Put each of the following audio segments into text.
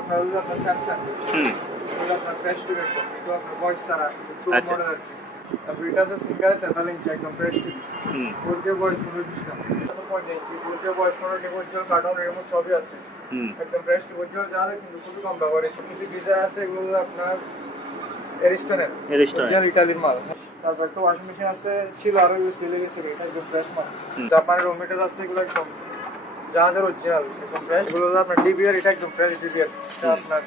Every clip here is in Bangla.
আপনার হলো আপনার স্যামসাং হলো আপনার ফ্রেশ টিভি একটু আপনার ভয়েস তারা প্রো আচ্ছা। মডেল আছে। তারপর এটা আছে সিঙ্গারে 43 ইঞ্চি একদম fresh TV 4K voice control system 1.5 ইঞ্চি 4K voice control remote cartoon remote সবই আছে একদম ফ্রেশ টিভি অরিজিনাল যা আছে কিন্তু খুবই কম ব্যবহার আছে। কিছু ফিচার আছে এগুলো হলো আপনার এরিস্টনের অরিজিনাল ইতালির মাল। তারপর একটা ওয়াশিং মেশিন আছে ছিল আরো চলে গেছে এটা একদম ফ্রেশ মাল। জাপানের রো মেটেরিয়াল আছে এগুলো একদম জাহাজের অরিজিনাল একদম ফ্রেশ। এগুলো হলো আপনার ডিবিআর এটা একদম ফ্রেশ ডিবিআর এটা আপনার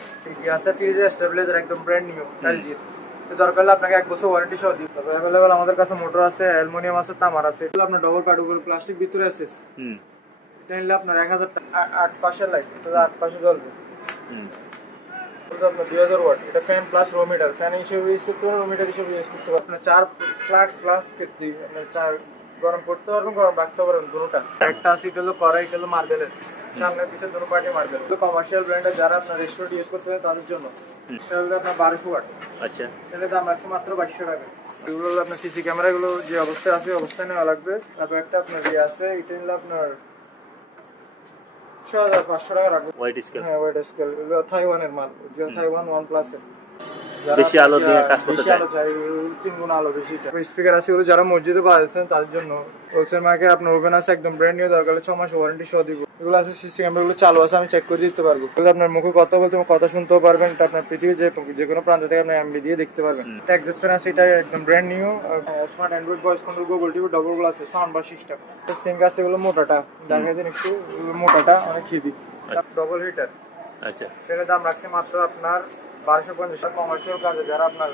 গ্যাসের ফ্রিজের স্টেবিলাইজার একদম ব্র্যান্ড নিউ এলজি তো দরকার হলে আপনাকে 1 বছর ওয়ারেন্টি সহ দিই। তারপর অ্যাভেলেবল আমাদের কাছে মোটর আছে অ্যালুমিনিয়াম আছে তামার আছে এগুলো আপনার ডবল পার্ট উপরে প্লাস্টিক ভিতরে আছে এটা নিলে আপনার 1000 টাকা 8 পাশে লাইট তাহলে 8 পাশে জ্বলবে আপনার 2000 ওয়াট এটা fan plus room meter fan হিসেবে ইউজ করতে পারবেন রো মিটার হিসেবে ইউজ করতে পারবেন আপনার 4 ফ্লাক্স প্লাস করতে আপনার 4 গরম করতে পারবেন গরম রাখতে পারবেন দুটোটা একটা আছে এটা হলো কড়াই এটা হলো মার্বেলের সামনে পিছে দুটো পার্টি মার্বেল তো কমার্শিয়াল ব্র্যান্ডে যারা আপনার রেস্টুরেন্ট ইউজ করতে চান তাদের জন্য এটা হলো আপনার 1200 ওয়াট আচ্ছা এটার দাম আছে মাত্র 2200 টাকা এগুলো হলো আপনার সিসি ক্যামেরাগুলো যে অবস্থায় আছে অবস্থায় নেওয়া লাগবে তারপর একটা আপনার ইয়ে আছে এটা হলো আপনার 6500 টাকা রাখবো ওয়াইড স্কেল হ্যাঁ ওয়াইড স্কেল এগুলো থাইওয়ানের মাল যে থাইওয়ান OnePlus এর বেশি আলো দিয়ে কাজ করতে চাই 3 গুণ আলো বেশি স্পিকার আছে ওগুলো যারা মসজিদে বাজাচ্ছেন তাদের জন্য হোলসেল মার্কেট আপনার ওভেন আছে একদম ব্র্যান্ড নিউ দরকার হলে 6 মাস ওয়ারেন্টি সহ দিব এগুলো আছে সিসি ক্যামেরাগুলো চালু আছে আমি চেক করে দিতে পারবো এগুলো আপনার মুখে কথা বলতে কথা শুনতেও পারবেন এটা আপনার পৃথিবীর যে কোনো প্রান্ত থেকে আপনি এমবি দিয়ে দেখতে পারবেন এটা এক্সিস্ট ফ্যান আছে এটা একদম brand new smart Android voice control Google TV double glass আছে সাউন্ড বার সিস্টেম সিঙ্ক আছে এগুলো মোটাটা দেখাই দিন একটু মোটাটা অনেক হেভি ডবল হিটার আচ্ছা এটার দাম রাখছে মাত্র আপনার 1250 টাকা কমার্শিয়াল কাজে যারা আপনার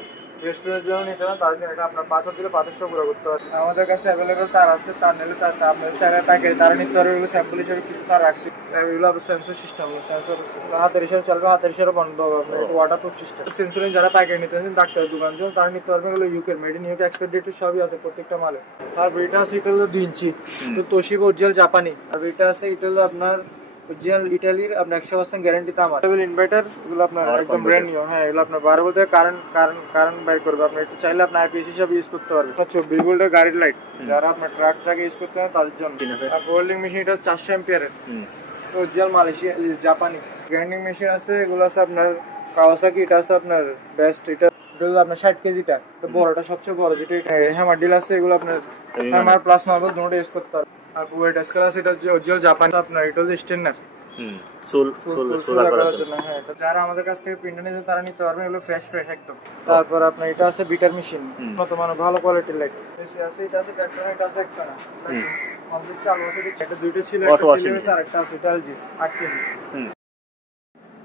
রেস্টুরেন্টের জন্য নিতে চান তাদের জন্য এটা আপনার পাথর দিলে পাথর সহ পুরো করতে পারবেন আমাদের কাছে অ্যাভেলেবল তার আছে তার নিলে আপনার চাইলে প্যাকেজ তারা নিতে পারবে এগুলো স্যাম্পল হিসেবে কিছু তার রাখছি এগুলো সেন্সর সিস্টেম সেন্সর হাতের হিসেবে চলবে হাতের হিসেবে বন্ধ হবে এটা ওয়াটারপ্রুফ সিস্টেম সেন্সরিং যারা প্যাকেট নিতে চান ডাক্তারের দোকান জন্য তারা নিতে পারবেন এগুলো UK made in UK expire date সবই আছে প্রত্যেকটা মালে আর এটা আছে এটা হলো 2 ইঞ্চি তো তোশিবা অরিজিনাল জাপানি আর এটা আছে এটা হলো আপনার অরিজিনাল ইতালির আপনার 100% গ্যারান্টি তামার টেবিল ইনভার্টার এগুলো আপনার একদম ব্র্যান্ড নিউ হ্যাঁ এগুলো আপনার 12 ভোল্টের কারেন্ট বাইর করবে আপনি একটু চাইলে আপনি আইপিএস হিসেবে ইউজ করতে পারবেন 24 ভোল্টের গাড়ির লাইট যারা আপনার ট্রাক ইউজ করতে চান তাদের জন্য আর ফোল্ডিং মেশিন এটা 400 অ্যাম্পিয়ারের অরিজিনাল মালয়েশিয়া জাপানি গ্রাইন্ডিং মেশিন আছে এগুলো আছে আপনার কাওয়াসাকি এটা আছে আপনার বেস্ট এটা হলো আপনার 60 কেজিটা তো বড়টা সবচেয়ে বড় যেটা হ্যামার ডিল আছে এগুলো আপনার হ্যামার প্লাস মার্বেল দুটোটা ইউজ করতে পারবেন আর ওয়েট স্কেল আছে এটা অরিজিনাল জাপানি আপনার এটা হলো স্টেনার সোল করার জন্য হ্যাঁ তো যারা আমাদের কাছ থেকে প্রিন্ট নিতে তারা নিতে পারবেন এগুলো ফ্রেশ একদম তারপর আপনার এটা আছে বিটার মেশিন মানে ভালো কোয়ালিটির লাইট আছে এটা আছে ট্র্যাক্টর এটা আছে একটা না কমপ্লিট চালু আছে এটা দুটো ছিল একটা ছিল আর একটা আছে এটা এলজি 8 কেজি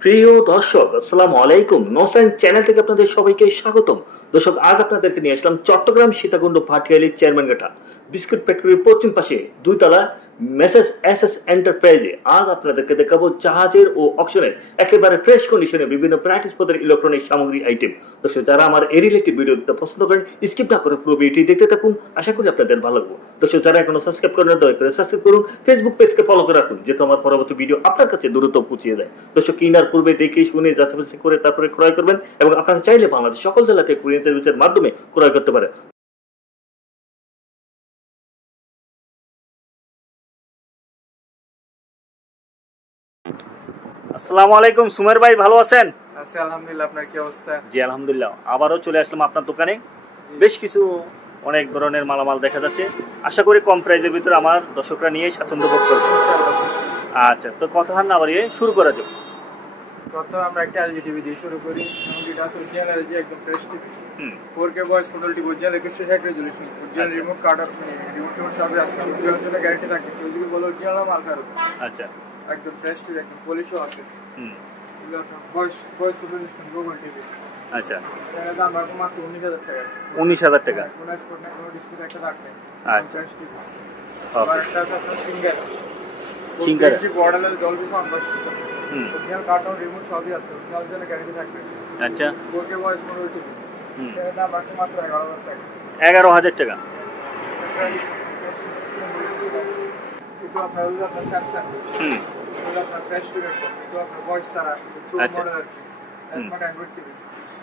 প্রিয় দর্শক আসসালামু আলাইকুম নোসাইন চ্যানেল থেকে আপনাদের সবাইকে স্বাগতম। দর্শক আজ আপনাদেরকে নিয়ে আসলাম চট্টগ্রাম সীতাকুণ্ড ভাটিয়ালি চেয়ারম্যানঘাটা বিস্কুট ফ্যাক্টরির পশ্চিম পাশে 2 তলা মেসেস এসএস এন্টারপ্রাইজে আজ আপনাদেরকে দেখাবো জাহাজের ও অকশনের একেবারে ফ্রেশ কন্ডিশনে বিভিন্ন প্র্যাকটিস পদের ইলেকট্রনিক সামগ্রী আইটেম। দর্শক যারা আমার এই রিলেটেড ভিডিও দিতে পছন্দ করেন স্কিপ না করে পুরো ভিডিওটি দেখতে থাকুন, আশা করি আপনাদের ভালো লাগবে। দর্শক যারা এখনো সাবস্ক্রাইব করেন দয়া করে সাবস্ক্রাইব করুন, ফেসবুক পেজকে ফলো করে রাখুন যেহেতু আমার পরবর্তী ভিডিও আপনার কাছে দ্রুত পৌঁছে যায়। দর্শক কিনার পূর্বে দেখে শুনে যাচাই করে তারপরে ক্রয় করবেন এবং আপনারা চাইলে বাংলাদেশ সকল জেলাতে কুরিয়ার সার্ভিসের মাধ্যমে ক্রয় করতে পারেন। আসসালামু আলাইকুম সুমের ভাই, ভালো আছেন? আছি আলহামদুলিল্লাহ, আপনার কি অবস্থা? জি আলহামদুলিল্লাহ, আবারও চলে আসলাম আপনার দোকানে। বেশ কিছু অনেক ধরনের মালামাল দেখা যাচ্ছে, আশা করি কম প্রাইজের ভিতরে আমার দর্শকরা নিয়ে স্বাচ্ছন্দ্য বোধ করবে। আচ্ছা, তো কথা না বাড়িয়ে শুরু করা যাক। প্রথমে আমরা একটা এলজি টিভি দিয়ে শুরু করি। এটা আছে অরিজিনাল এলজি একদম fresh TV 4K voice control TV original 2160 resolution original remote কার্ডার রিমোট সবই আছে অরিজিনাল জন্য গ্যারান্টি থাকে কেউ যদি বলে অরিজিনাল মাল ফেরত। আচ্ছা, একদম ফ্রেশ টিভি একদম পলিশও আছে। এগুলো ভয়েস কন্ট্রোল গুগল টিভি। আচ্ছা, এর দাম মাত্র 19000 টাকা। 19000 টাকা। কোনো স্পট না, কোনো ডিসপ্লে একটা দাগ নেই। আচ্ছা, ফ্রেশ টিভি। আর একটা আছে আপনার সিঙ্গার যে borderless Dolby sound bar system original carton remote সবই আছে অরিজিনাল জন্য গ্যারান্টি থাকবে। আচ্ছা, 4K ভয়েস কন্ট্রোল টিভি এর দাম আছে মাত্র 11000 টাকা। 11000 টাকা। এটা আপনার হলো আপনার স্যামসাং এটা আপনার ফ্রেশ টিভি এটা আপনার ভয়েস তারা প্রো মডেল আছে স্মার্ট অ্যান্ড্রয়েড টিভি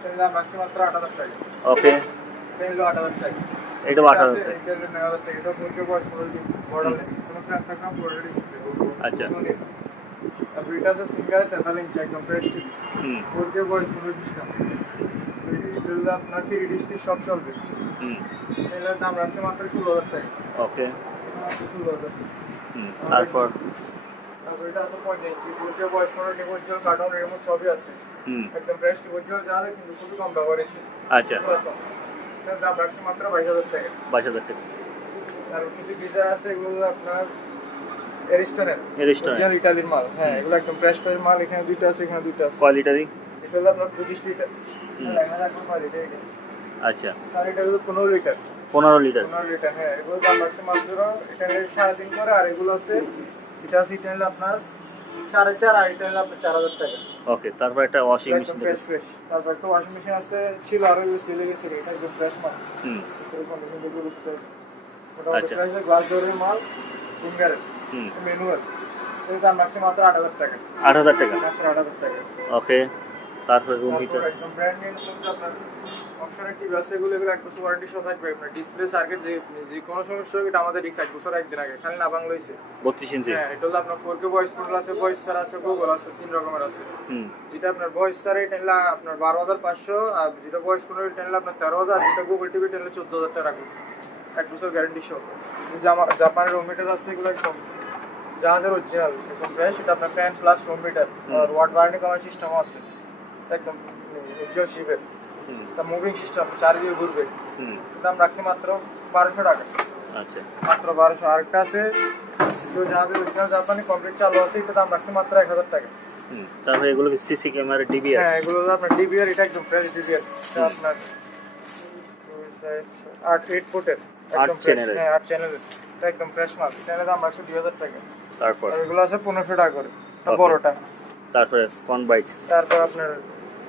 এর দাম আছে মাত্র 8000 টাকা। ওকে, এটা হলো 8000 টাকা। এটা 8000 টাকা। এটা হলো 9000 টাকা। এটা 4K voice control TV borderless কোনো ফ্ল্যাট থাকবে না বর্ডারলেস। আচ্ছা, তারপর এটা আছে সিঙ্গার 43 ইঞ্চি একদম fresh TV. 4K voice control system. এটা আপনার 3D স্পিড সব চলবে। এটার দাম রাখছে মাত্র 16,000 টাকা। ওকে। 16,000। তারপর এটা আছে 50 ইঞ্চি 4K voice control neutral carton remote সবই আছে। একদম ফ্রেশ টিভি যা আছে কিন্তু খুবই কম ব্যবহার হয়েছে। আচ্ছা। এটার দাম রাখছে মাত্র 22,000 টাকা। 22,000 টাকা। আর কিছু গিজার আছে এগুলো আপনার এরিস্টনের অরিজিনাল ইতালির মাল। হ্যাঁ, এগুলো একদম ফ্রেশ ফ্রেশ মাল। এখানে দুটো আছে, এখানে দুটো আছে। কয় লিটারি? এটা হলো আপনার 25 লিটার। লেখা থাকবে কয় লিটার এটা। আচ্ছা। আর এটা হলো 15 লিটার। 15 লিটার। 15 লিটার। হ্যাঁ, এগুলো দাম রাখছে মাত্র এটা হলো 3.5 করে। আর এগুলো আছে এটা আছে এটা হলো আপনার 4.5 আর এটা হলো আপনার 4,000 টাকা। ওকে। তারপর একটা ওয়াশিং মেশিন ফ্রেশ ফ্রেশ। তারপর একটা ওয়াশিং মেশিন আছে, ছিল আর এগুলো চলে গেছে। এটা একদম ফ্রেশ মাল। এই কন্ডিশন দেখে বুঝতে। আচ্ছা। এটা গ্লাস ডোরের মাল সিঙ্গারের ম্যানুয়াল। এর দাম রাখছে মাত্র 8,000 টাকা। 8,000 টাকা। মাত্র 8,000 টাকা। ওকে। তারপর রুম হিটার একদম ব্র্যান্ড নিউ কিন্তু আপনার অপশনের টিভি আছে। এগুলো এক বছর ওয়ারেন্টি সহ থাকবে। আপনার ডিসপ্লে সার্কিট যে কোনো সমস্যা হবে এটা আমাদের রিক্স 1 বছর একদিন আগে খালি না বাংলা হইছে 32 ইঞ্চি। হ্যাঁ, এটা হলো আপনার 4K ভয়েস কন্ট্রোল আছে, ভয়েস স্যার আছে, গুগল আছে, 3 রকমের আছে। যেটা আপনার ভয়েস স্যার এটা হলো আপনার 12,500, আর যেটা ভয়েস কন্ট্রোল এটা হলো আপনার 13,000, যেটা গুগল টিভি এটা হলো 14,000 টাকা রাখবে 1 বছর গ্যারান্টি সহ। জাপানের রুম মিটার আছে, এগুলো একদম জাহাজের অরিজিনাল একদম ফ্রেশ। এটা আপনার ফ্যান প্লাস রুম মিটার আর ওয়াট ওয়ারেন্টি কভার সিস্টেমও আছে একদম উজ্জ্বল শিবের। তা মুভিং সিস্টেম 4 দিয়ে ঘুরবে। দাম রাখছি মাত্র 1200 টাকা। আচ্ছা। মাত্র 1200। আরেকটা আছে তো জাহাজের অরিজিনাল জাপানি কমপ্লিট চালু আছে, এটা দাম রাখছি মাত্র 1,000 টাকা। তারপরে এগুলো কি সিসি ক্যামেরা ডিবিআর? হ্যাঁ, এগুলো হলো আপনার ডিবিআর। এটা একদম ফ্রেশ ডিবিআর। এটা আপনার 8 ফুটের একদম ফ্রেশ। হ্যাঁ, 8 চ্যানেলের। এটা একদম ফ্রেশ মাল। চ্যানেলের দাম রাখছি 2,000 টাকা। তারপর আর এগুলো আছে 1500 টাকা করে বড়টা। তারপরে কনবাইট। তারপর আপনার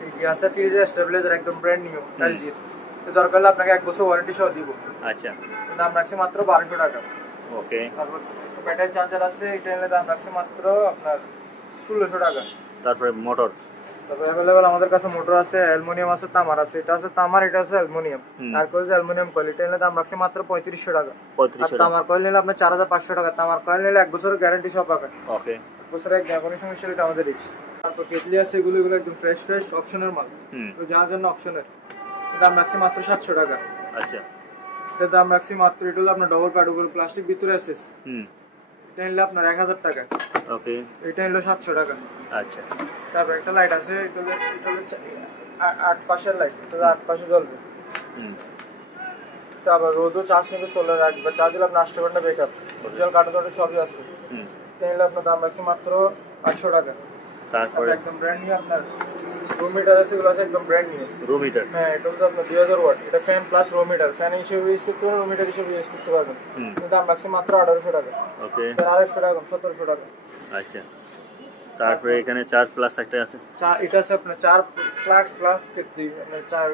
এই গ্যাসের ফ্রিজের স্টেবিলাইজার একদম ব্র্যান্ড নিউ এলজি। তো দরকার হলে আপনাকে 1 বছর ওয়ারেন্টি সহ দিব। আচ্ছা। দাম রাখছি মাত্র 1200 টাকা। ওকে। তারপর ব্যাটারি চার্জার আছে, এটা এর দাম রাখছি মাত্র আপনার 1600 টাকা। তারপরে মোটর। তারপর अवेलेबल আমাদের কাছে মোটর আছে, অ্যালুমিনিয়াম আছে, তামার আছে। এটা আছে তামার, এটা আছে অ্যালুমিনিয়াম। আর কইল অ্যালুমিনিয়াম কয়েল, এটা এর দাম রাখছি মাত্র 3500 টাকা। 3500 আর তামার কয়েল নিলে আপনি 4,500 টাকা। তামার কয়েল নিলে 1 বছরের গ্যারান্টি সহ পাবেন। ওকে। 1 বছরের গ্যারান্টি সমস্যা এটা আমাদের রিস্ক। তারপর কেটলি আছে, এগুলো একদম ফ্রেশ ফ্রেশ অপশনের মাল। তো যার জন্য অপশনের দাম রাখছি মাত্র 700 টাকা। আচ্ছা। এটার দাম রাখছি মাত্র, এটা হলো আপনার ডবল প্যাড উপরে প্লাস্টিক ভিতরে আছে। এটা নিলে আপনার 1,000 টাকা। ওকে। এটা নিলো 700 টাকা। আচ্ছা। তারপর একটা লাইট আছে, এটা হলো 8 পাশের লাইট, এটা 8 পাশে জ্বলবে। তারপর রোদও চার্জ কিন্তু সোলার রাখবে, চার্জ দিলে আপনার 8 ঘন্টা ব্যাকআপ। উজ্জ্বল কার্টন সবই আছে। এটা নিলে আপনার দাম রাখছি মাত্র 800 টাকা। তারপর একদম ব্র্যান্ড নিউ আপনার রুম মিটার আছে, এগুলো আছে একদম ব্র্যান্ড নিউ রুম হিটার। হ্যাঁ, এটা হলো আপনার 2000 ওয়াট। এটা fan plus room meter, fan হিসেবে ইউজ করতে পারবেন, রুম মিটার হিসেবে ইউজ করতে পারবেন। কিন্তু দাম রাখছি মাত্র 1800 টাকা। ওকে। 800 টাকা, 1700 টাকা। আচ্ছা। তারপরে এখানে 4 প্লাস একটা আছে। এটা আছে আপনার 4 ফ্লাক্স প্লাস কেটলি, মানে 4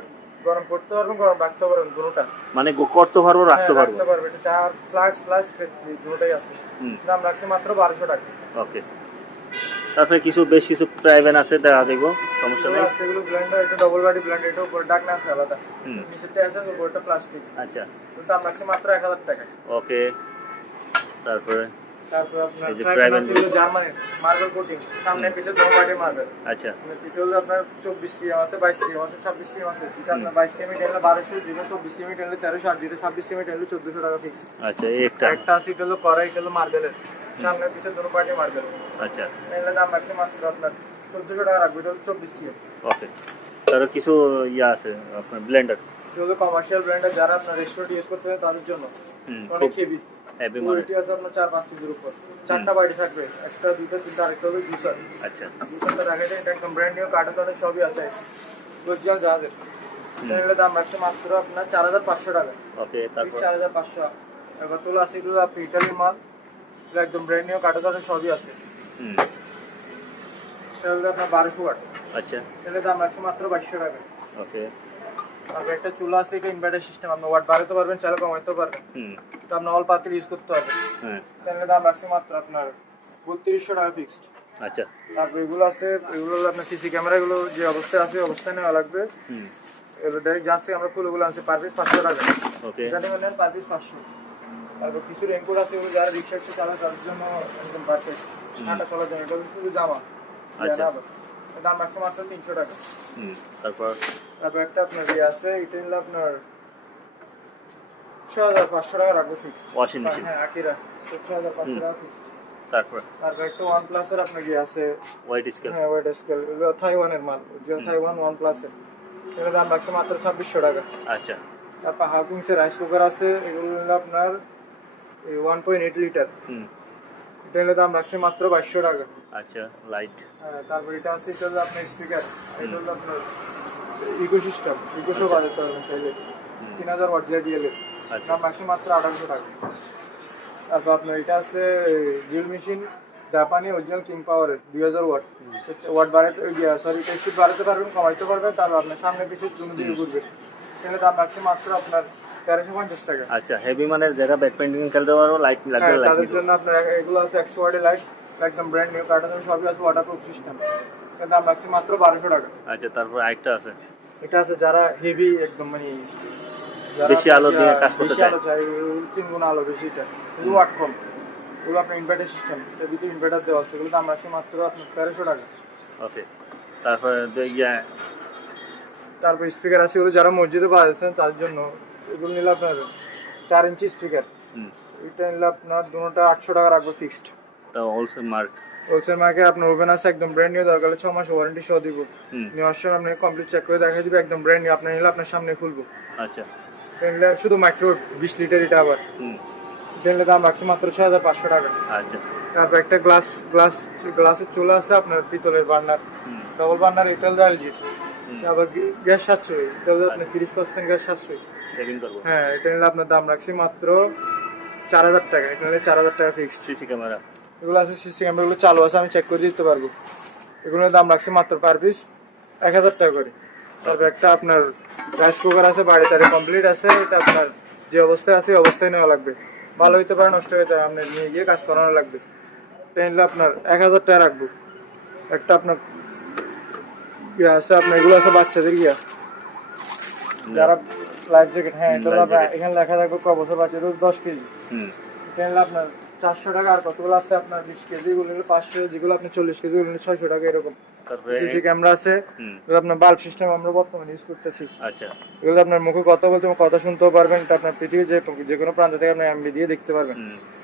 গরম করতে পারবেন, গরম রাখতে পারবেন দুটোটা। মানে করতে পারবো, রাখতে পারবো। রাখতে পারবেন। এটা 4 ফ্লাক্স প্লাস কেটলি দুটোই আছে। দাম রাখছি মাত্র 1200 টাকা। ওকে। তারপরে বেশ কিছু প্রাইভেট আছে, দেখা দেখবো, সমস্যা নেই। এগুলো ব্লেন্ডার, এটা ডাবল বডি ব্লেন্ডার, এটা উপরে ডাকনা আছে আলাদা। নিচেরটা আছে, উপরটা প্লাস্টিক। আচ্ছা। দাম রাখছি মাত্র 1000 টাকা। ওকে। তারপরে আপনার এই যে প্রাইভেট জার্মানির মার্বেল কোটিং, সামনে পিছে দুটো পার্টি মার্বেল। আচ্ছা। এটা হলো আপনার 24 সিএম আছে, 22 সিএম আছে, 26 সিএম আছে। যেটা আপনার 22 সিএম এটা হলো 1200, যেটা 24 সিএম এটা হলো 1300, আর যেটা 26 সিএম এটা হলো 1400 টাকা ফিক্স। আচ্ছা। একটা আছে, এটা হলো কড়াই, এটা হলো মার্বেলের, সামনে পিছে দুটো পার্টি মার্বেল। আচ্ছা। এর দাম রাখছি মাত্র আপনার 1400 টাকা রাখবে। এটা হলো 24 সিএম। ওকে। তার কিছু আছে আপনার ব্লেন্ডার। এটা হলো কমার্শিয়াল ব্লেন্ডার, যারা আপনার রেস্টুরেন্ট ইউজ করতে চান তাদের জন্য। অনেক হেভি মানে এটি আছে আপনার 4-5 কেজির উপর। 4টা বাড়ি থাকবে, একটা দুটো তিনটা, আরেকটা হবে জুসার। আচ্ছা। জুসারটা দেখা যায়, এটা একদম ব্র্যান্ড নিউ কার্টন সবই আছে, অরিজিনাল জাহাজের। এর দাম রাখছে মাত্র আপনার 4,500 টাকা। ওকে। তারপর 4,500। এবার তোলা আছে, এগুলো আপনি ইটালির মাল, এটা একদম ব্র্যান্ড নিউ কার্টন সবই আছে। এটা হলো আপনার 1200 ওয়াট। আচ্ছা। এর দাম রাখছে মাত্র 2200 টাকা। ওকে। আর একটা চুলা আছে, এটা ইনভার্টার সিস্টেম, আপনি ওয়াট বাড়াতে পারবেন, চাইলে কমাইতে পারবেন। তো আপনি অল পাতিল ইউজ করতে পারবেন। এর দাম রাখছে মাত্র আপনার 3200 টাকা ফিক্সড। আচ্ছা। তারপর এগুলো আছে, এগুলো আপনার সিসি ক্যামেরাগুলো যে অবস্থায় আছে অবস্থায় নেওয়া লাগবে। এগুলো ডাইরেক্ট যাচ্ছে, আমরা ফুলগুলো আনছি পার পিস 500 টাকা। ওকে। এটা নেবেন পার পিস 500। তারপর কিছু রেনকোট আছে ওগুলো যারা রিক্সা চালায় তাদের জন্য একদম পারফেক্ট। ঠান্ডা চলার জন্য এটা শুধু জামা। আচ্ছা। দাম রাখছে মাত্র 300 টাকা। তারপর একটা আপনার ইয়ে আছে, এটা হলো আপনার 6500 টাকা রাখবো ফিক্সড। Washing machine. হ্যাঁ, আকিরা 6500 টাকা ফিক্সড। তারপর একটা OnePlus এর আপনার ইয়ে আছে, ওয়াইড স্কেল। হ্যাঁ ওয়েট স্কেল, এগুলো তাইওয়ানের মাল, যে তাইওয়ান OnePlus এর। এটার দাম রাখছে মাত্র 2600 টাকা। আচ্ছা। তারপর হাকিংস এর রাইস কুকার আছে, এগুলো হলো আপনার 1.8 লিটার। এটা হলো দাম রাখছে মাত্র 2200 টাকা। আচ্ছা, লাইট। হ্যাঁ, তারপর এটা আছে, এটা হলো আপনার স্পিকার, এটা হলো আপনার ইকো সিস্টেম, ইকো শো বাজাতে পারবেন চাইলে। 3000 ওয়াট JBL এর, দাম রাখছে মাত্র 1800 টাকা। তারপর আপনার এটা আছে ড্রিল মেশিন, জাপানি অরিজিনাল কিং পাওয়ারের 2000 ওয়াট। ওয়াট বাড়াতে সরি স্পিড বাড়াতে পারবেন, কমাইতে পারবেন, তারপর আপনার সামনে পিছিয়ে দুনো দিকে ঘুরবে। এখানে দাম রাখছে মাত্র আপনার 1350 টাকা। আচ্ছা, হেভি মানের যারা ব্যাক পেইন্টিং খেলতে পারো, লাইট লাগবে, লাইট তাদের জন্য আপনার এগুলো আছে 100 ওয়াটের লাইট, একদম ব্র্যান্ড নিউ, কার্টন সবই আছে, ওয়াটারপ্রুফ সিস্টেম। এর দাম রাখছে মাত্র 1200 টাকা। আচ্ছা, তারপর আরেকটা আছে, এটা আছে যারা হেভি একদম মানে বেশি আলো দিয়ে কাজ করতে চায়, 3 গুণ আলো বেশি, এটা কিন্তু ওয়াট কম। এগুলো আপনার ইনভার্টার সিস্টেম, এর ভিতরে ইনভার্টার দেওয়া আছে, এগুলো দাম রাখছে মাত্র আপনার 1300 টাকা। ওকে। তারপর স্পিকার আছে, এগুলো যারা মসজিদে বাজাচ্ছেন তাদের জন্য। এগুলো নিলে আপনার 4 ইঞ্চি স্পিকার, এটা নিলে আপনার দুটোটা 800 টাকা রাখবো ফিক্সড। তাও হোলসেল মার্কেট আপনার ওভেন আছে, একদম ব্র্যান্ড নিউ, দরকার হলে 6 মাস ওয়ারেন্টি সহ দিব। নেওয়ার সময় আপনি কমপ্লিট চেক করে দেখা দিবে, একদম ব্র্যান্ড নিউ, আপনার নিলে আপনার সামনে খুলবো। আচ্ছা, নিলে শুধু মাইক্রো 20 লিটার, এটা আবার এটা নিলে দাম রাখছে মাত্র 6500 টাকা। আচ্ছা। তারপর একটা গ্লাসের চুলা আছে আপনার, পিতলের বার্নার, ডবল বার্নার, এটা হলো LG। আবার গ্যাস সাশ্রয়ী, এটা হলো আপনার 30% গ্যাস সাশ্রয়ী, সেভিং করব। হ্যাঁ, এটা নিলে আপনার দাম রাখছি মাত্র 4000 টাকা। এটা নিলে 4000 টাকা ফিক্সড। সিসি ক্যামেরা, এগুলো আছে, সিসি ক্যামেরাগুলো চালু আছে, আমি চেক করে দিতে পারবো। এগুলোর দাম রাখছি মাত্র পার পিস 1000 টাকা করে। তারপর একটা আপনার রাইস কুকার আছে, বাড়িতে কমপ্লিট আছে, এটা আপনার যে অবস্থায় আছে ওই অবস্থায় নেওয়া লাগবে, ভালো হইতে পারে, নষ্ট হইতে পারে, আপনার নিয়ে গিয়ে কাজ করানো লাগবে। এটা নিলে আপনার 1000 টাকা রাখবো। একটা আপনার ইয়ে আছে, আপনার এগুলো আছে বাচ্চাদের ইয়া, যারা লাইফ জ্যাকেট, হ্যাঁ, এটা এখানে লেখা থাকবে ক বছর বাচ্চাদের, 10 কেজি। এটা নিলে আপনার 400 টাকা। আর কতগুলো আছে আপনার 20 কেজি, এগুলো নিলে 500, যেগুলো আপনার 40 কেজি ওগুলো নিলে 600 টাকা এরকম। সিসি ক্যামেরা আছে, এগুলো আপনার বাল্ব সিস্টেম আমরা বর্তমানে ইউজ করতেছি। আচ্ছা, এগুলো আপনার মুখে কথা বলতে কথা শুনতেও পারবেন, এটা আপনার পৃথিবীর যে কোনো প্রান্ত থেকে আপনি এমবি দিয়ে দেখতে পারবেন,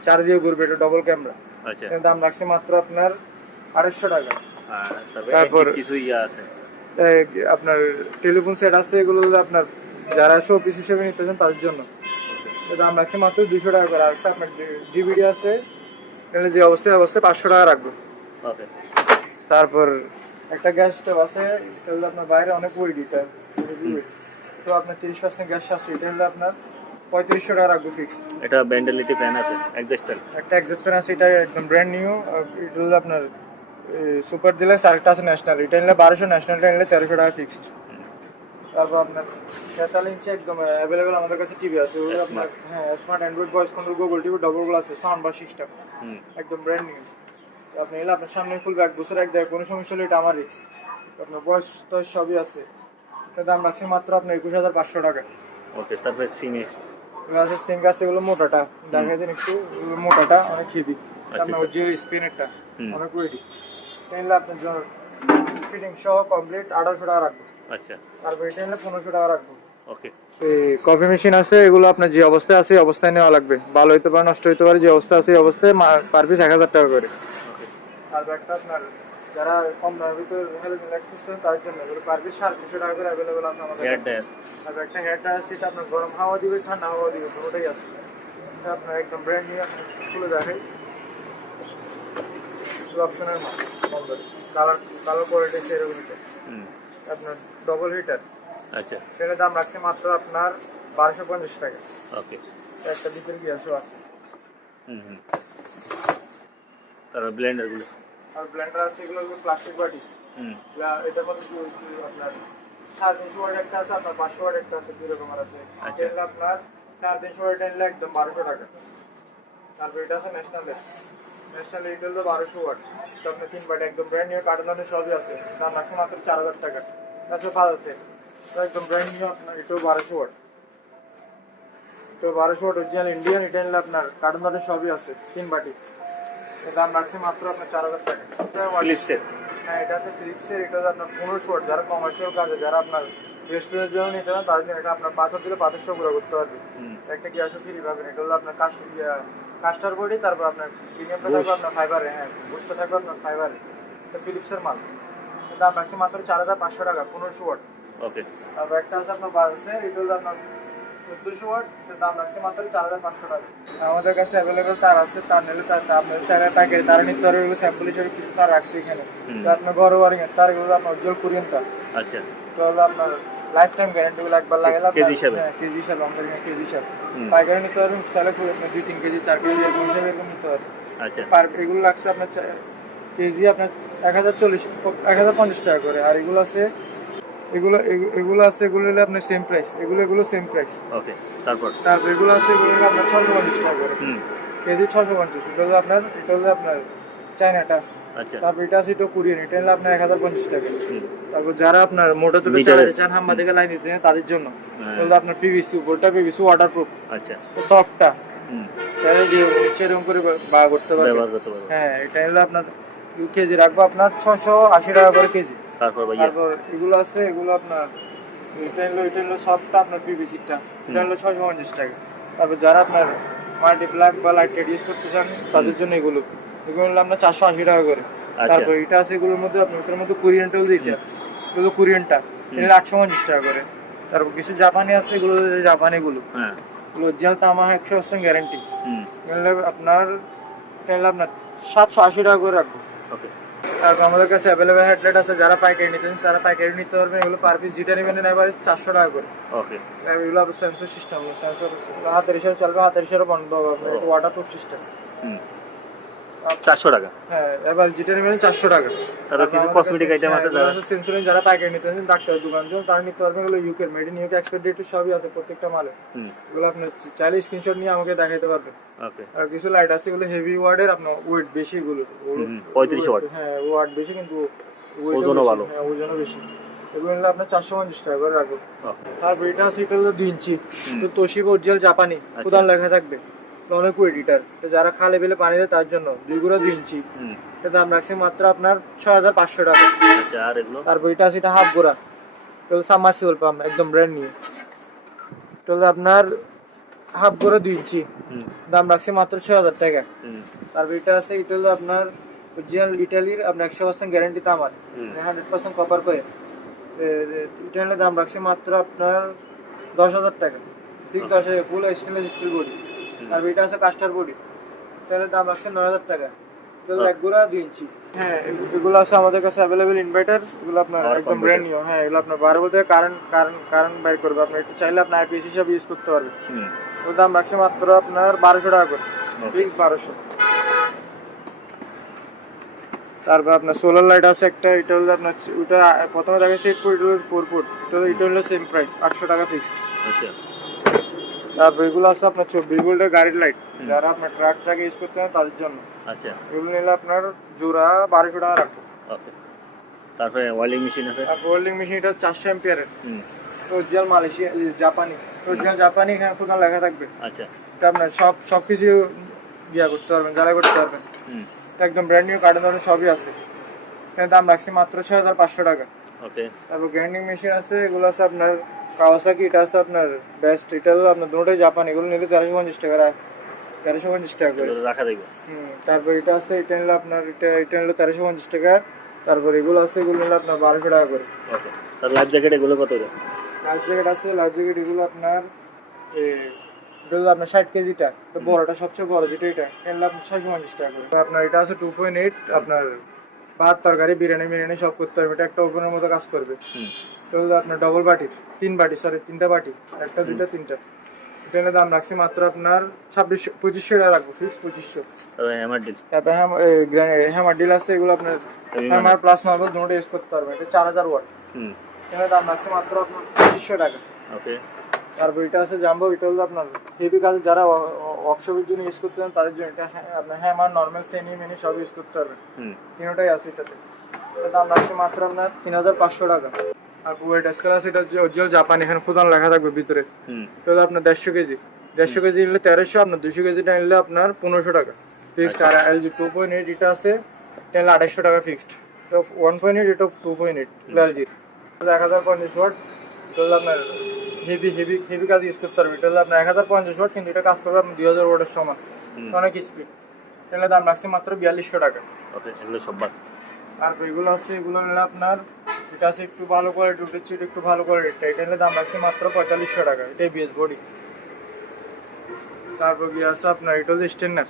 চারিদিকে ঘুরবে, এটা ডবল ক্যামেরা। আচ্ছা, এর দাম রাখছে মাত্র আপনার 250 টাকা। তারপর কিছু ইয়া আছে, আপনার টেলিফোন সেট আছে, এগুলো আপনার যারা শো পিস হিসেবে নিতেছেন তাদের জন্য। দাম রাখছে মাত্র 200 টাকা করে। আর একটা আপনার ডিভিডি আছে, এগুলো যে অবস্থায় 500 টাকা রাখবো। ওকে। তারপর একটা গ্যাস স্টোভ আছে, এটা হলো আপনার বাইরে অনেক ওয়েট, এটা তো আপনার 30% গ্যাস সাশ্রয়, এটা হলো আপনার 3500 টাকা রাখবো ফিক্সড। এটা ভেন্টিলেটর ফ্যান আছে, এক্সস্ট ফ্যান, একটা এক্সস্ট ফ্যান আছে, এটা একদম ব্র্যান্ড নিউ, এটা হলো আপনার সুপার ডিলাক্স। আরেকটা আছে ন্যাশনাল, এটা নিলে 1200, ন্যাশনালটা নিলে 1300 টাকা ফিক্সড। তারপর আপনার 43 ইঞ্চি একদম অ্যাভেলেবেল আমাদের কাছে টিভি আছে, ওগুলো আপনার হ্যাঁ smart Android voice control Google TV, double glass আছে, সাউন্ড বার সিস্টেম, একদম ব্র্যান্ড নিউ। আপনি এলে আপনার সামনে খুলবে, 1 বছর এক জায়গায় কোনো সমস্যা হলে এটা আমার রিস্ক। আপনার বয়স তো সবই আছে। এটার দাম রাখছি মাত্র আপনার 21500 টাকা। ওকে। তারপরে গ্লাসের সিঙ্ক আছে, এগুলো মোটাটা দেখাই দিন একটু, মোটাটা অনেক হেভি, আপনার জিও স্পিনেরটা অনেক ওয়েটি। নিলে আপনার জন্য ফিটিং সহ কমপ্লিট 1800 টাকা রাখবো। আচ্ছা। তারপর এটা নিলে 1500 টাকা রাখবো। ওকে। কফি মেশিন আছে, এগুলো আপনার যে অবস্থায় আছে অবস্থায় নেওয়া লাগবে, ভালো হইতে পারে, নষ্ট হইতে পারে, যে অবস্থা আছে এই অবস্থায় পার পিস 1000 টাকা করে। তারপর একটা আপনার যারা কম দামের ভিতরে তাদের জন্য পার পিস 350 টাকা করে অ্যাভেলেবেল আছে আমাদের। তারপর একটা হেড ড্রায়ার, সেটা আপনার গরম হাওয়া দিবে, ঠান্ডা হাওয়া দিবে, দুটোটাই আছে। এটা আপনার একদম ব্র্যান্ড নিউ, খুলে দেখাই, অপশনের মাল, কালার কোয়ালিটি সেরকম। আপনার ডবল হিটার। আচ্ছা। এটার দাম রাখছে মাত্র আপনার 1250 টাকা। ওকে। একটা ভিতরে গ্যাসও আছে। তারপর ব্লেন্ডারগুলো, আর ব্লেন্ডার আছে, এগুলো প্লাস্টিক বাটি। এটার মধ্যে আপনার 350 ওয়াট একটা আছে, আপনার 500 ওয়াট একটা আছে, দুই রকমের আছে। এটা আপনার 350 ওয়াট নিলে একদম 1200 টাকা। তারপর এটা আছে ন্যাশনাল, এটা হলো 1200 ওয়াট, এটা আপনার 3 বাটি, একদম ব্র্যান্ড নিউ, কার্টুনের সবই আছে, দাম রাখছে মাত্র 4000 টাকা। তারপর 5 আছে, একদম ব্র্যান্ড নিউ, আপনার এটাও 1200 ওয়াট। তো 1200 ওয়াট অরিজিনাল ইন্ডিয়ান, এটা নিলে আপনার কার্টন দাঁতের সবই আছে 3 বাটি। এর দাম রাখছি মাত্র আপনার 4000 টাকা। ফিলিপসের, হ্যাঁ এটা আছে ফিলিপসের, এটা হচ্ছে আপনার 1500 ওয়াট, যারা কমার্শিয়াল কাজে, যারা আপনার রেস্টুরেন্টের জন্য নিতে চান তাদের জন্য এটা আপনার 500 দিলে 500 পুরো করতে পারবে। একটা গ্যাসও ফ্রি পাবেন। এটা হলো আপনার কাস্টার বডি, তারপর আপনার প্রিমিয়ামটা থাকবে আপনার ফাইবারে, হ্যাঁ বুস্টটা থাকবে আপনার ফাইবারে। এটা ফিলিপসের মাল, এর দাম রাখছি মাত্র 4500 টাকা 1500 ওয়াট। ওকে। তারপর একটা আছে আপনার বাজাজের, এটা হলো আপনার 1400 ওয়াট, এর দাম রাখছি মাত্র 4500 টাকা। আমাদের কাছে অ্যাভেলেবেল তার আছে, তার নিলে আপনার চাইলে প্যাকেট তারা নিতে পারবে। এগুলো স্যাম্পল হিসেবে কিছু তার রাখছি এখানে। তো আপনার ঘর ওয়ারিং এর তার, এগুলো আপনার উজ্জ্বল কোরিয়ান তার। আচ্ছা। তো হলো আপনার লাইফ টাইম গ্যারান্টি, গুলো একবার লাগালে কেজি হিসাবে? হ্যাঁ কেজি হিসাবে, আমাদের এখানে কেজি হিসাবে পাইকারি নিতে পারবেন। চাইলে 2-3 কেজি 4 কেজি এরকম হিসাবে এরকম নিতে পারবেন। আচ্ছা। এগুলো লাগছে আপনার কেজি আপনার 1050 টাকা করে। আর এগুলো আছে, এগুলো আছে, এগুলো নিলে আপনার সেম প্রাইস, এগুলো সেম প্রাইস। ওকে। তারপর এগুলো আছে, এগুলো নিলে আপনার 650 টাকা করে কেজি, 650। এটা হলো আপনার চায়নাটা। আচ্ছা। তারপর এটা আছে, এটা কোরিয়ান, এটা নিলে আপনার 1050 টাকা। তারপর যারা আপনার মোটা তুলে চালাতে চান, হাম্মা থেকে লাইন দিতে চান, তাদের জন্য হলো আপনার পিভিসি, উপরটা পিভিসি ওয়াটারপ্রুফ। আচ্ছা। সফটটা চাইলে যে নিচে এরকম করে ব্যবহার করতে পারবেন। হ্যাঁ এটা হলো আপনার কেজি রাখবো আপনার 680 টাকা করে কেজি। তারপর এগুলো আছে, এগুলো আপনার এটা হলো সফটটা আপনার পিভিসিটা, এটা হলো 650 টাকা। তারপর যারা আপনার মাল্টিপ্লাগ বা লাইট ইউজ করতে চান তাদের জন্য এগুলো হলো আপনার 480 টাকা করে। তারপর এটা আছে, এগুলোর মধ্যে আপনার এটার মধ্যে কোরিয়ান টেল দিতে, এগুলো কোরিয়ানটা, এটা 850 টাকা করে। তারপর কিছু জাপানি আছে, এগুলো জাপানি গুলো অরিজিনাল তামা 100% গ্যারান্টি, আপনার 780 টাকা করে রাখবো। তারপর আমাদের কাছে অ্যাভেলেবেল হেডলাইট আছে, যারা পাইকারি নিতে চান তারা পাইকারি নিতে পারবেন। এগুলো পার পিস যেটা নেবেন এবারে 400 টাকা করে। ওকে। এগুলো সেন্সর সিস্টেম, সেন্সর হাতের ইশারা চলবে, হাতের ইশারা বন্ধ হবে, এটা ওয়াটারপ্রুফ সিস্টেম। 400 টাকা। হ্যাঁ এবার যেটা নেবেন 400 টাকা। তারপর কিছু কসমেটিক আইটেম আছে, সেন্সরিং যারা পাইকারি নিতে চান, ডাক্তারের দোকান জন্য তারা নিতে পারবেন। এগুলো UK made in UK, expire date সবই আছে প্রত্যেকটা মালে। এগুলো আপনি চাইলে স্ক্রিনশট নিয়ে আমাকে দেখাইতে পারবেন। ওকে। আর কিছু লাইট আছে, এগুলো হেভি ওয়াটের, আপনার ওয়েট বেশি, এগুলো 35 ওয়াট। হ্যাঁ ওয়াট বেশি কিন্তু ওজনও ভালো। হ্যাঁ ওজনও বেশি। এগুলো নিলে আপনার 450 টাকা করে রাখবো। তারপর এটা আছে, এটা হলো 2 ইঞ্চি, তো তোশিবা অরিজিনাল জাপানি, প্রধান লেখা থাকবে, অনেক ওয়েট এটার। তো যারা খালে বেলে পানি দেয় তার জন্য 2 ইঞ্চি, এটা দাম রাখছে মাত্র আপনার 6500 টাকা। আচ্ছা। আর এগুলো তারপর এটা আছে, এটা হাফ গোড়া, এটা সাবমার্সিবল পাম্প, একদম ব্র্যান্ড নিউ। এটা হলো আপনার হাফ গোড়া 2 ইঞ্চি, দাম রাখছে মাত্র 6000 টাকা। তারপর এটা আছে, এটা হলো আপনার অরিজিনাল ইটালির, আপনার 100% গ্যারান্টি তামার, 100% কপার কয়েল। এটা হলে দাম রাখছে মাত্র আপনার 10,000 টাকা, ঠিক 10,000, ফুল স্টেনলেস স্টিল বডি। আর এটা আছে কাস্টার বডি, তাহলে দাম রাখছে 9,000 টাকা। এগুলো এক গোড়া 2 ইঞ্চি। হ্যাঁ এগুলো আছে আমাদের কাছে অ্যাভেলেবেল ইনভার্টার, এগুলো আপনার একদম ব্র্যান্ড নিউ। হ্যাঁ এগুলো আপনার 12 ভোল্টের কারেন্ট বাইর করবে, আপনি একটু চাইলে আপনার আইপিএস হিসাবে ইউজ করতে পারবেন। ওর দাম রাখছে মাত্র আপনার 1200 টাকা করে, ফিক্স 1200। তারপর আপনার সোলার লাইট আছে একটা, এটা হলো আপনার, ওটা প্রথমে দেখাচ্ছে 8 ফুট, এটা হলো 4 ফুট, এটা হলো সেম প্রাইস 800 টাকা ফিক্সড। আচ্ছা। তারপর এগুলো আছে আপনার 24 ভোল্টের গাড়ির লাইট, যারা আপনার ট্রাক ইউজ করতে চান তাদের জন্য। আচ্ছা। এগুলো নিলে আপনার জোড়া 1200 টাকা রাখবো। ওকে। তারপরে ওয়েল্ডিং মেশিন আছে, ওয়েল্ডিং মেশিন, এটা 400 অ্যাম্পিয়ারের, অরিজিনাল মালয়েশিয়া জাপানি, অরিজিনাল জাপানি, এখানে পুরো লেখা থাকবে। আচ্ছা। এটা আপনার সবকিছু করতে পারবেন, জ্বালাই করতে পারবেন, একদম ব্র্যান্ড নিউ, কার্টন ধরে সবই আছে। এর দাম রাখছি মাত্র 6500 টাকা। ওকে। তারপর গ্রাইন্ডিং মেশিন আছে, এগুলো আছে আপনার কাওয়াসাকি, এটা আছে আপনার বেস্ট, এটা হলো আপনার দুটোই জাপানি, এগুলো নিলে 1350 টাকা, 1350 টাকা করে রাখা দেবে। তারপর এটা আছে, এটা নিলে আপনার এটা নিলে 1350 টাকা। তারপর এগুলো আছে, এগুলো নিলে আপনার 1200 টাকা করে। ওকে। আর লাইফ জ্যাকেট এগুলো কত করে? লাইফ জ্যাকেট আছে, লাইফ জ্যাকেট এগুলো আপনার এটা হলো আপনার 60 কেজিটা, তো বড়টা সবচেয়ে বড় যেটা, এটা নিলে আপনার 650 টাকা করে। আপনার এটা আছে 2.8, আপনার ভাত তরকারি বিরিয়ানি সব করতে পারবে, এটা একটা ওভেনের মতো কাজ করবে। এটা হলো আপনার ডবল বাটির, 3টা বাটি, একটা দুইটা তিনটা। এটা দাম রাখছি মাত্র আপনার 2500 টাকা রাখবো, ফিক্স 2500। হ্যামার ডিল, তারপর হ্যামার ডিল আছে, এগুলো আপনার হ্যামার প্লাস মার্বেল দুটো ইউজ করতে পারবে, এটা 4000 ওয়াট। এটা দাম রাখছি মাত্র আপনার 2500 টাকা। ওকে। তারপর এটা আছে জাম্বো, এটা হলো আপনার হেভি কাজ, যারা ওয়ার্কশপের জন্য ইউজ করতে চান তাদের জন্য। এটা আপনার হ্যামার, নর্মাল, সেমি, মিনি সব ইউজ করতে পারবেন, তিনটাই আছে এটাতে। এটা দাম রাখছি মাত্র আপনার 3500 টাকা। আর ওয়েট স্কেল আছে, এটা অরিজিনাল জাপানি, এখানে ফুদান লেখা থাকবে ভিতরে। এটা হলো আপনার 150 কেজি, 150 কেজি নিলে 1300, আপনার 200 কেজিটা নিলে আপনার 1500 টাকা ফিক্সড। আর LG 2.8 এটা আছে, এটা নিলে 2800 টাকা ফিক্সড। তো 1.8 এটা 2.8 LG 1050 ওয়াট। এটা হলো আপনার হেভি কাজ ইউজ করতে পারবে। এটা হলো আপনার 1050 ওয়াট, কিন্তু এটা কাজ করবে আপনার 2000 ওয়াটের সমান, অনেক স্পিড। এটা দাম রাখছি মাত্র 4200 টাকা। ওকে, এগুলো সব বাদ। তারপর এগুলো আছে, এগুলো নিলে আপনার এটা আছে একটু ভালো কোয়ালিটি, উঠেছে এটা একটু ভালো কোয়ালিটিটা, এটা নিলে দাম রাখছি মাত্র 4500 টাকা। এটাই বিএস বডি। তারপর কি আছে আপনার, এটা হলো স্টেনার,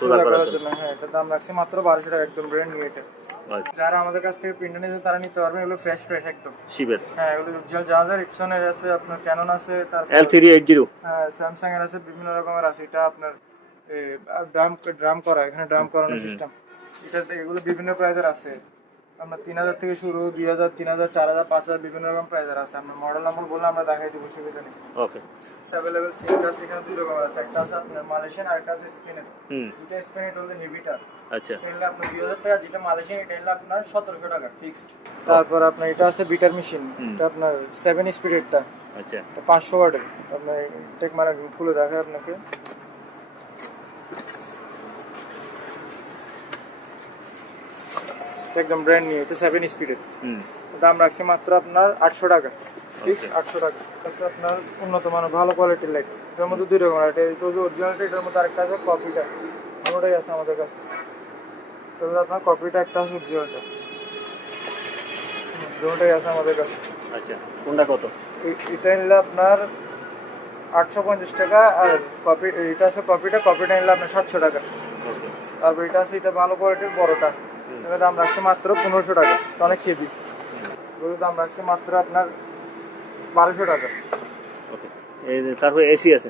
সোজা করার জন্য। হ্যাঁ, এটার দাম রাখছি মাত্র 1200 টাকা, একদম ব্র্যান্ড নিউ এটা। যারা আমাদের কাছ থেকে প্রিন্টার নিতে তারা নিতে পারবেন, এগুলো ফ্রেশ একদম শিবের। হ্যাঁ, এগুলো জাহাজের রিক্সনের আছে, আপনার ক্যানন আছে, তারপর L380, হ্যাঁ স্যামসাং এর আছে, বিভিন্ন রকমের আছে। এটা আপনার ড্রাম করা, এখানে ড্রাম করানোর সিস্টেম। এটাতে এগুলো বিভিন্ন প্রাইজের আছে, আপনার 3000 থেকে শুরু, 2000, 3000, 4000, 5000 বিভিন্ন রকম প্রাইজের আছে। আপনার মডেল নাম্বার বললে আমরা দেখাই দেবো, সুবিধা নেই। ওকে, অ্যাভেলেবল সিঙ্ক আছে এখানে, দুই রকমের আছে। একটা আছে আপনার মালয়েশিয়ান, আর একটা আছে স্পেনের। দুটো স্পেনের হলো হেভিটা। আচ্ছা, এটা আপনার 2000 টাকা, যেটা মালয়েশিয়ান এটা হলো আপনার 1700 টাকা ফিক্সড। তারপর আপনার এটা আছে বিটার মেশিন, এটা আপনার 7 স্পিডেরটা। আচ্ছা, এটা 500 ওয়াটের। আপনার টেক মানে খুলে দেখায় আপনাকে। একদম ব্র্যান্ড নিউ, এটা 7 স্পিডের। দাম রাখছি মাত্র আপনার 800 টাকা ফিক্স, 800 টাকা। এটা আপনার উন্নত মানের ভালো কোয়ালিটির লাইট। এটার মধ্যে দুই রকম, এটা অরিজিনালটা, এটার মধ্যে আরেকটা আছে কপিটা, দুটোই আছে আমাদের কাছে। তাহলে আপনার কপিটা একটা আছে, অরিজিনালটা, দুটোই আছে আমাদের কাছে। আচ্ছা, কোনটা কত? এটা নিলে আপনার 850 টাকা, আর কপি এটা আছে কপিটা নিলে আপনার 700 টাকা। তারপর এটা আছে, এটা ভালো কোয়ালিটির বড়টা, এটার দাম রাখছে মাত্র 1500 টাকা, অনেক হেভি। এগুলোর দাম রাখছে মাত্র আপনার 1200 টাকা। ওকে, তারপর এসি আছে,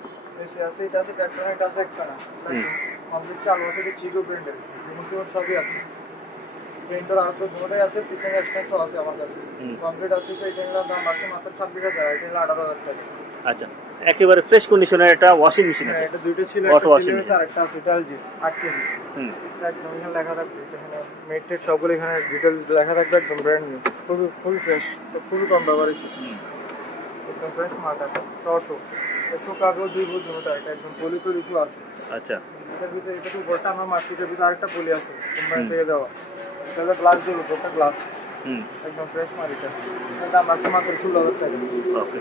এটা আছে ট্র্যাক্টর, এটা আছে একটা না, কমপ্লিট চালু আছে। এটা চিগো প্রিন্টার, রিমোট সবই আছে, প্রিন্টার আর তো দুটোই আছে, পিছনে এক্সটেনশন আছে আমার কাছে, কমপ্লিট আছে। তো এটা নিলে দাম রাখছে মাত্র 26000, এটা নিলে 18000 টাকা। আচ্ছা, একেবারে ফ্রেশ কন্ডিশনের একটা ওয়াশিং মেশিন আছে। এটা দুটো ছিল, একটা ছিল আর একটা আছে, এটা LG 8 কেজি। একদম এখানে লেখা থাকবে, এখানে মেটেড সবগুলো এখানে ডিটেইলস লেখা থাকবে, একদম ব্র্যান্ড নিউ, ফুল ফ্রেশ, ফুল কম ব্যবহার হয়েছে, একদম ফ্রেশ মাল আছে। টটো একশো কাগজ দুই বুঝ দুটোটা, এটা একদম পলি তো ইস্যু আছে। আচ্ছা, এটার ভিতরে এটা তো উপরটা আমার মার্কেটের ভিতরে আরেকটা পলি আছে কোম্পানি থেকে দেওয়া, এটা হলো গ্লাস দিয়ে উপরটা গ্লাস, একদম ফ্রেশ মাল। এটা দাম আছে মাত্র 16000 টাকা। ওকে।